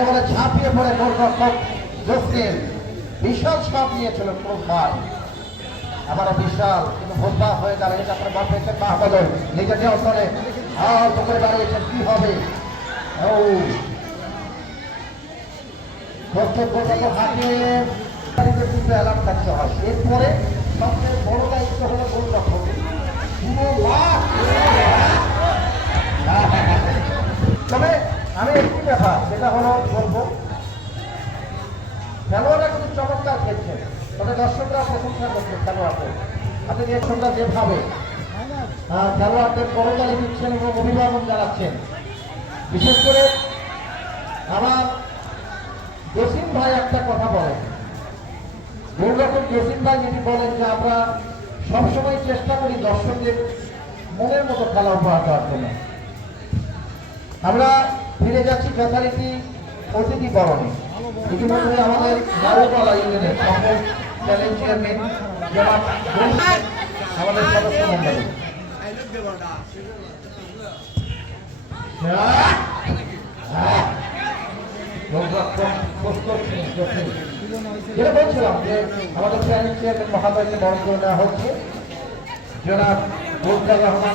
একেবারে ঝাঁপিয়ে পড়ে গোলরক্ষক জসলিম বিশাল শট নিয়েছিল ভাই আবারও বিশাল, কিন্তু ভোটবা হয়ে দাঁড়িয়েছে আপনার বল পেয়েছেন মাহমুদ নিজের করে দাঁড়িয়েছেন। কি হবে? ও। এরপরে সবচেয়ে বড় দায়িত্ব হলো গোলরক্ষক পুরো মাঠ তবে আমি একটি ব্যাপার? সেটা হলো বলব। খেলোয়াড়রা কিন্তু চমৎকার খেলছে তবে দর্শকরা প্রশংসা করছে খেলোয়াড়দের। আপনি দর্শকরা যেভাবে খেলোয়াড়দের করতালি দিচ্ছেন এবং অভিভাবন জানাচ্ছেন, বিশেষ করে আমার জসিম ভাই একটা কথা বলেন। দুর্গাপুর জসিম ভাই যেটি বলেন যে, আমরা সবসময় চেষ্টা করি দর্শকদের মনের মতো খেলা উপহার দেওয়ার জন্য। আমরা ফিরে যাচ্ছি যথারীতি অতিথি বরণে। ইতিমধ্যে আমাদের বারোতলা ইউনিয়নের সকল চ্যালেঞ্জ আমাদের সদস্য আমাদের চ্যালেঞ্জ চেয়ারম্যান মহাদয়কে বরণ করে দেওয়া হচ্ছে রহমান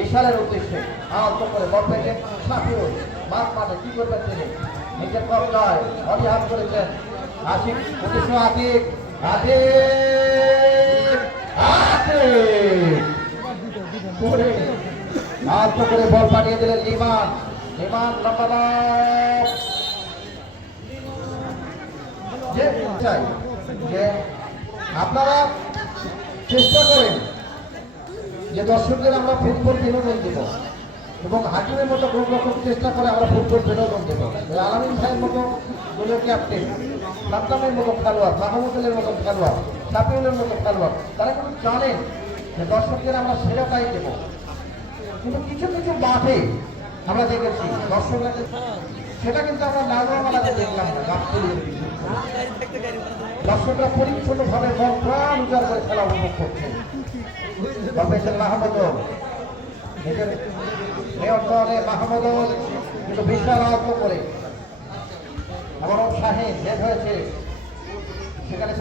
বিশালের উদ্দেশ্যে আহত করে পেয়েছেন সাফিউল মাঠ মাঠে কি করবেন তিনি? নিজের কবজায় অরিহাত করেছেন আশিক উদ্দেশ্য আতিক আতিক আহত করে বল পাঠিয়ে দিলেন লিমান লিমান লম্বা যে আপনারা চেষ্টা করেন। যে দর্শকদের আমরা ফুটবল বিনোদন দেব এবং হাকিমের মতো গোলরক্ষক চেষ্টা করে আমরা ফুটবল বিনোদন দেব। আলামিন ভাইয়ের মতো দলীয় ক্যাপ্টেন সাদ্দামের মতো খেলোয়াড় মাহমুদুলের মতো খেলোয়াড় সাপিউলের মতো খেলোয়াড়, তারা কিন্তু জানেন যে দর্শকদের আমরা সেরাটাই দেব। কিন্তু কিছু কিছু মাঠে আমরা দেখেছি, দর্শকরা সেটা কিন্তু আমরা নাগরমালাতে দেখলাম দর্শকরা পরিচ্ছন্নভাবে মন প্রাণ উজাড় করে খেলা উপভোগ করছে। করে। শাহিন হেড হয়েছে। সেখানে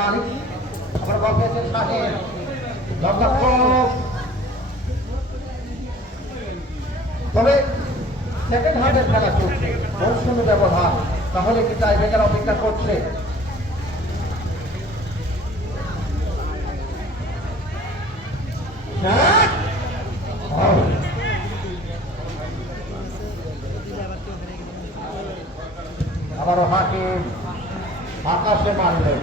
মালিক আমার তবে সেকেন্ড হাফের খেলা চলছে। শূন্য ব্যবধান। তাহলে কি টাই ব্রেকার অপেক্ষা করছে? আবারও হাকিম আকাশে মারলেন।